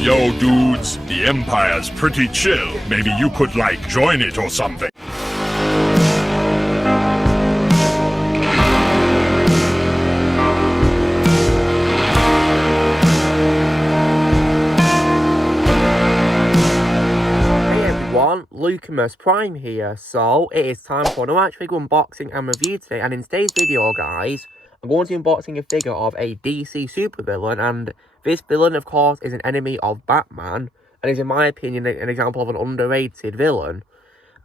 Yo, dudes, the Empire's pretty chill. Maybe you could, like, join it or something. Lucamus Prime here. So it is time for another action figure unboxing and review today, and in today's video, guys, I'm going to be unboxing a figure of a DC supervillain, and this villain, of course, is an enemy of Batman, and is, in my opinion, an example of an underrated villain.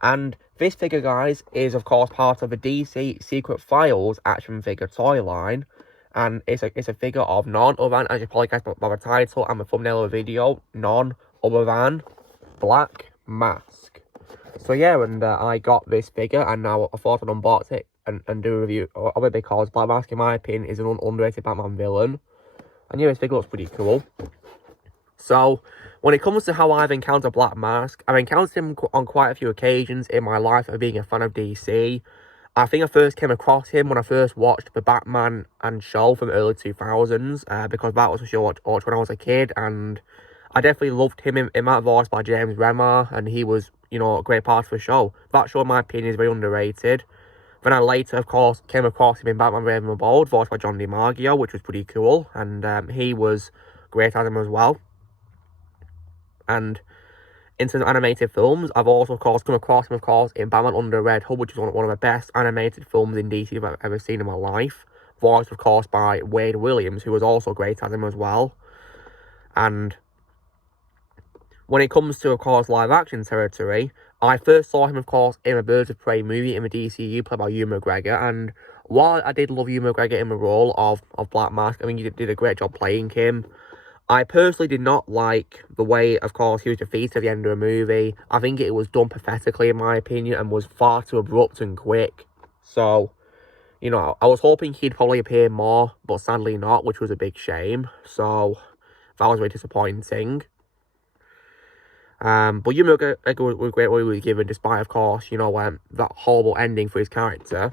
And this figure, guys, is, of course, part of the DC Secret Files action figure toy line, and it's a figure of none other than, as you probably guessed by the title and the thumbnail of the video, none other than Black Mask. So yeah, and I got this figure, and now I thought I'd unbox it and do a review of it, because Black Mask, in my opinion, is an underrated Batman villain. And yeah, this figure looks pretty cool. So, when it comes to how I've encountered Black Mask, I've encountered him on quite a few occasions in my life of being a fan of DC. I think I first came across him when I first watched the Batman and show from the early 2000s, because that was a show I watched when I was a kid, and I definitely loved him in that voice by James Remar, and he was, you know, a great part of the show. That show, in my opinion, is very underrated. Then I later, of course, came across him in Batman Brave and Bold, voiced by John DiMaggio, which was pretty cool, and he was great at him as well. And in terms of animated films, I've also, of course, come across him, of course, in Batman Under Red Hood, which is one of the best animated films in DC I've ever seen in my life. Voiced, of course, by Wade Williams, who was also great at him as well. And when it comes to, of course, live-action territory, I first saw him, of course, in a Birds of Prey movie in the DCU, played by Ewan McGregor, and while I did love Ewan McGregor in the role of Black Mask, I mean, he did a great job playing him, I personally did not like the way, of course, he was defeated at the end of the movie. I think it was done pathetically, in my opinion, and was far too abrupt and quick. So, you know, I was hoping he'd probably appear more, but sadly not, which was a big shame. So, that was very disappointing. But Ewan McGregor was great what he was given, despite, of course, you know, that horrible ending for his character.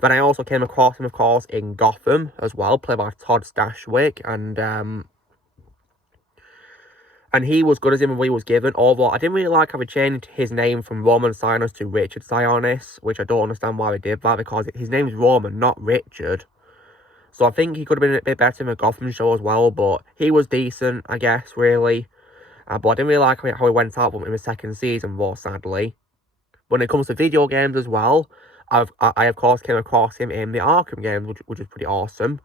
Then I also came across him, of course, in Gotham as well, played by Todd Stashwick, and he was good as him when he was given, although I didn't really like how they changed his name from Roman Sionis to Richard Sionis, which I don't understand why they did that, because his name's Roman, not Richard. So I think he could have been a bit better in the Gotham show as well, but he was decent, I guess, really. But I didn't really like how he went out in the second season, more sadly. When it comes to video games as well, I of course came across him in the Arkham games, which is pretty awesome.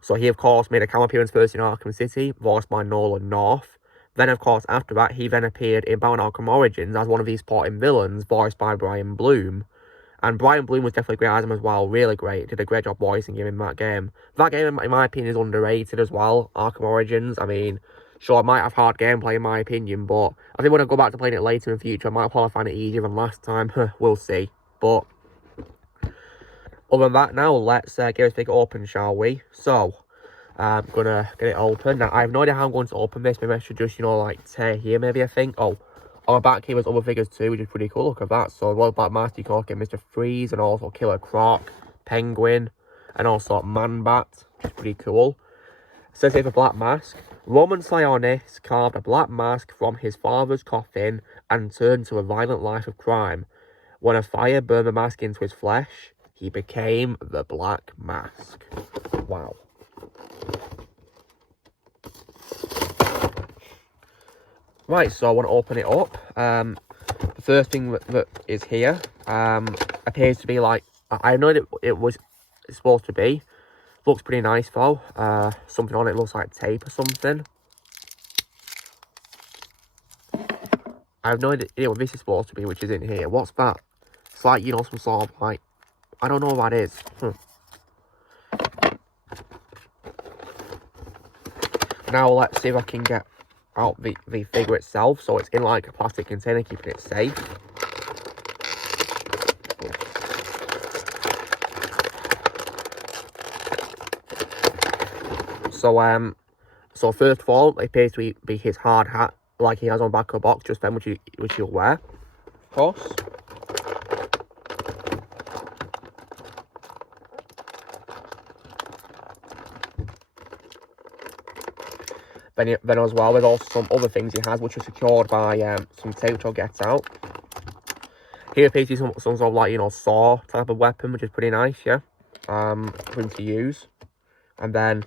So he, of course, made a cameo appearance first in Arkham City, voiced by Nolan North. Then, of course, after that, he then appeared in Batman Arkham Origins as one of these supporting villains, voiced by Brian Bloom. And Brian Bloom was definitely great as him as well, really great. Did a great job voicing him in that game. That game, in my opinion, is underrated as well, Arkham Origins. I mean, sure, it might have hard gameplay, in my opinion, but I think when I go back to playing it later in the future, I might probably find it easier than last time. We'll see. But other than that, now let's get this figure open, shall we? So, I'm gonna get it open. Now, I have no idea how I'm going to open this. Maybe I should just, you know, like, tear here, maybe, I think. Oh, on the back here, there's other figures too, which is pretty cool. Look at that. So, Royal Black Mask, you can also get Mr. Freeze, and also Killer Croc, Penguin, and also Man-Bat, which is pretty cool. It says here for Black Mask, Roman Sionis carved a black mask from his father's coffin and turned to a violent life of crime. When a fire burned the mask into his flesh, he became the Black Mask. Wow. Right, so I want to open it up. The first thing that is here appears to be like, I know that it's supposed to be. Looks pretty nice though. Something on it looks like tape or something. I have no idea what this is supposed to be, which is in here. What's that? It's like, you know, some sort of like, I don't know what that is. Now let's see if I can get out the figure itself. So it's in like a plastic container, keeping it safe. So first of all, it appears to be his hard hat, like he has on the back of the box, just then, which he'll wear, of course. then as well, there's also some other things he has which are secured by some tape which I'll get out. Here appears to be some sort of like, you know, saw type of weapon, which is pretty nice, yeah, for him to use. And then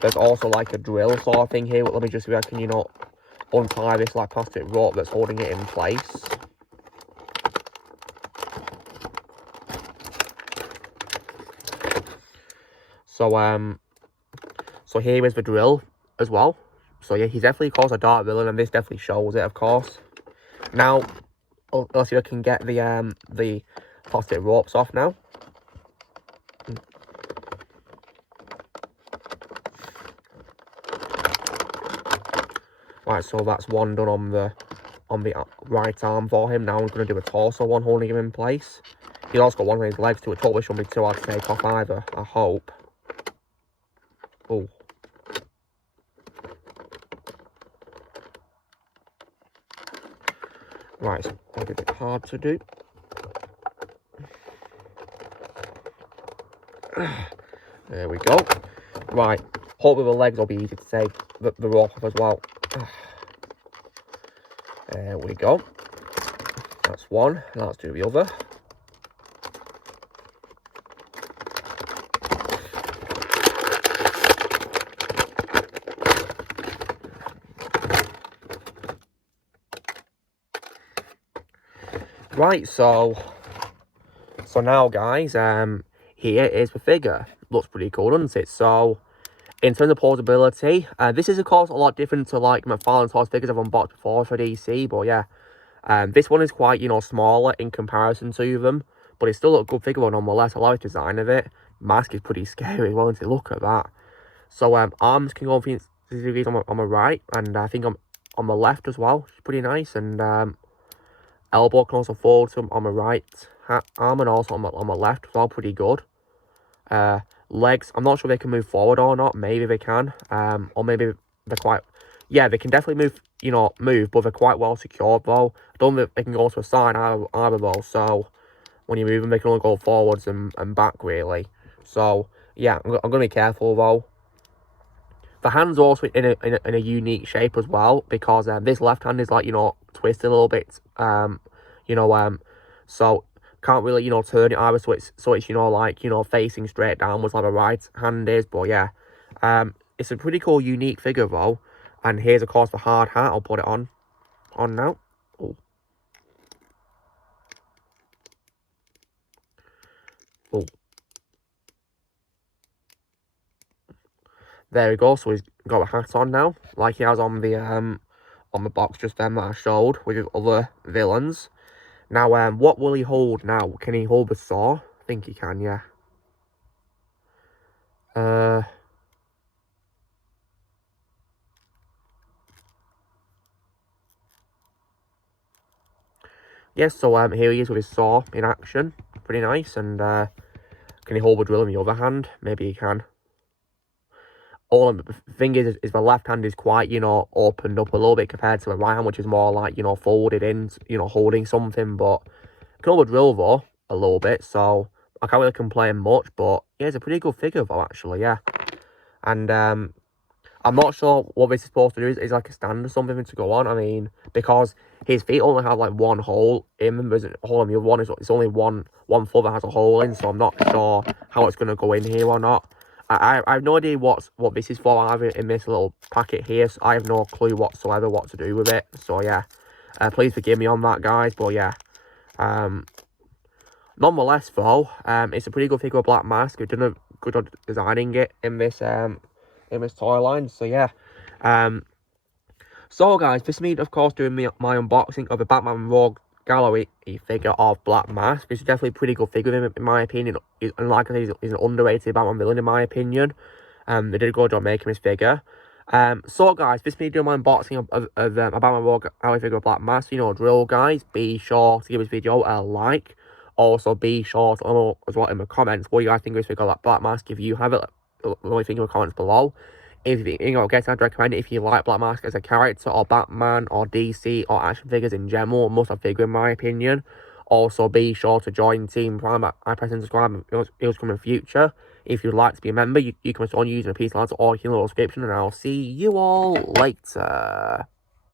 there's also like a drill sort of thing here. Let me just see if I can, you know, untie this like plastic rope that's holding it in place. So here is the drill as well. So yeah, he's definitely caused a dark villain, and this definitely shows it, of course. Now, let's see if I can get the plastic ropes off now. Right, so that's one done on the right arm for him. Now I'm going to do a torso one, holding him in place. He's also got one of his legs too. It totally shouldn't be too hard to take off either, I hope. Oh. Right, it's a bit hard to do. There we go. Right, hopefully the legs will be easy to take the rope off as well. There we go. That's one. Now let's do the other. Right, so now guys, here is the figure. Looks pretty cool, doesn't it? So in terms of portability, this is of course a lot different to like McFarlane's Toys figures I've unboxed before for DC, but yeah, this one is quite, you know, smaller in comparison to them, but it's still a good figure nonetheless. I like the design of it. Mask is pretty scary as well, isn't it? Look at that. So arms can go on degrees on my right, and I think on my left as well, which is pretty nice, and elbow can also fold to on my right arm and also on my left, it's all pretty good. Legs, I'm not sure they can move forward or not. Maybe they can, or maybe they're quite, yeah, they can definitely move, but they're quite well secured though. I don't think they can go to a side either though, so when you move them, they can only go forwards and back really. So yeah, I'm gonna be careful though. The hand's also in a unique shape as well, because this left hand is like, you know, twisted a little bit, so can't really, you know, turn it either, so it's you know, like, you know, facing straight downwards like the right hand is. But yeah, it's a pretty cool, unique figure though. And here's of course the hard hat. I'll put it on now. Oh. Oh. There we go. So he's got a hat on now, like he has on the box just then that I showed with his other villains. Now, what will he hold now? Can he hold the saw? I think he can, yeah. Yes, so here he is with his saw in action. Pretty nice. And can he hold the drill in the other hand? Maybe he can. The thing is the left hand is quite, you know, opened up a little bit compared to the right hand, which is more like, you know, folded in, you know, holding something. But I can hold the drill though a little bit, so I can't really complain much. But yeah, it's a pretty good figure though, actually, yeah. And I'm not sure what this is supposed to do. Is like a stand or something to go on. I mean, because his feet only have like one hole in them. There's a hole in the other one. It's only one foot that has a hole in, so I'm not sure how it's going to go in here or not. I have no idea what this is for either in this little packet here, so I have no clue whatsoever what to do with it. So yeah, please forgive me on that, guys. But yeah, nonetheless though, it's a pretty good figure of Black Mask. We've done a good job designing it in this toy line. So yeah, so guys, this is me of course doing my unboxing of the Batman Rogue Gallery figure of Black Mask. This is definitely a pretty good figure in my opinion, and like I said, he's an underrated Batman villain in my opinion. They did a good job making this figure. So guys, this is me doing my unboxing of a Batman Rogue Gallery figure of Black Mask. You know, drill guys, be sure to give this video a like. Also, be sure to let me know as well in the comments what you guys think of this figure of Black Mask. If you have it, let me think in the comments below. If you know, I'd recommend it if you like Black Mask as a character, or Batman, or DC, or action figures in general. Must-have figure in my opinion. Also, be sure to join Team Prime by pressing subscribe. It was coming in the future. If you'd like to be a member, you can respond using a peace ladder or a little description, and I'll see you all later.